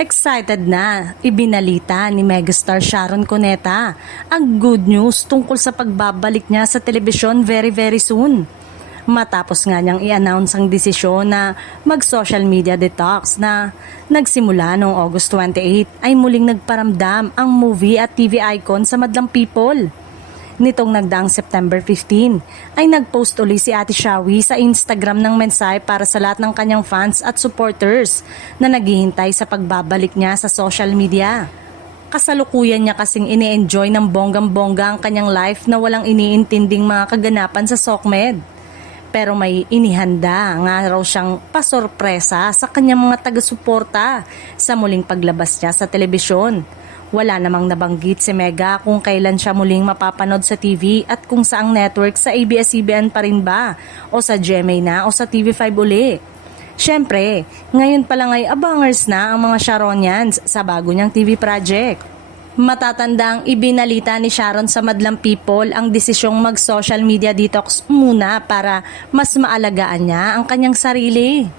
Excited na ibinalita ni megastar Sharon Cuneta ang good news tungkol sa pagbabalik niya sa telebisyon very soon. Matapos nga niyang i-announce ang desisyon na mag-social media detox na nagsimula noong August 28 ay muling nagparamdam ang movie at TV icon sa madlang people. Nitong nagdaang September 15 ay nagpost uli si Ate Shawi sa Instagram ng mensahe para sa lahat ng kanyang fans at supporters na naghihintay sa pagbabalik niya sa social media. Kasalukuyan niya kasing ini-enjoy ng bonggang-bongga ang kanyang life na walang iniintinding mga kaganapan sa SOCMED. Pero may inihanda nga raw siyang pasorpresa sa kanyang mga taga-suporta sa muling paglabas niya sa telebisyon. Wala namang nabanggit si Mega kung kailan siya muling mapapanood sa TV at kung saang network, sa ABS-CBN pa rin ba o sa GMA na o sa TV5 uli. Siyempre, ngayon pa lang ay abangers na ang mga Sharonians sa bago niyang TV project. Matatandang ibinalita ni Sharon sa madlang people ang desisyong mag-social media detox muna para mas maalagaan niya ang kanyang sarili.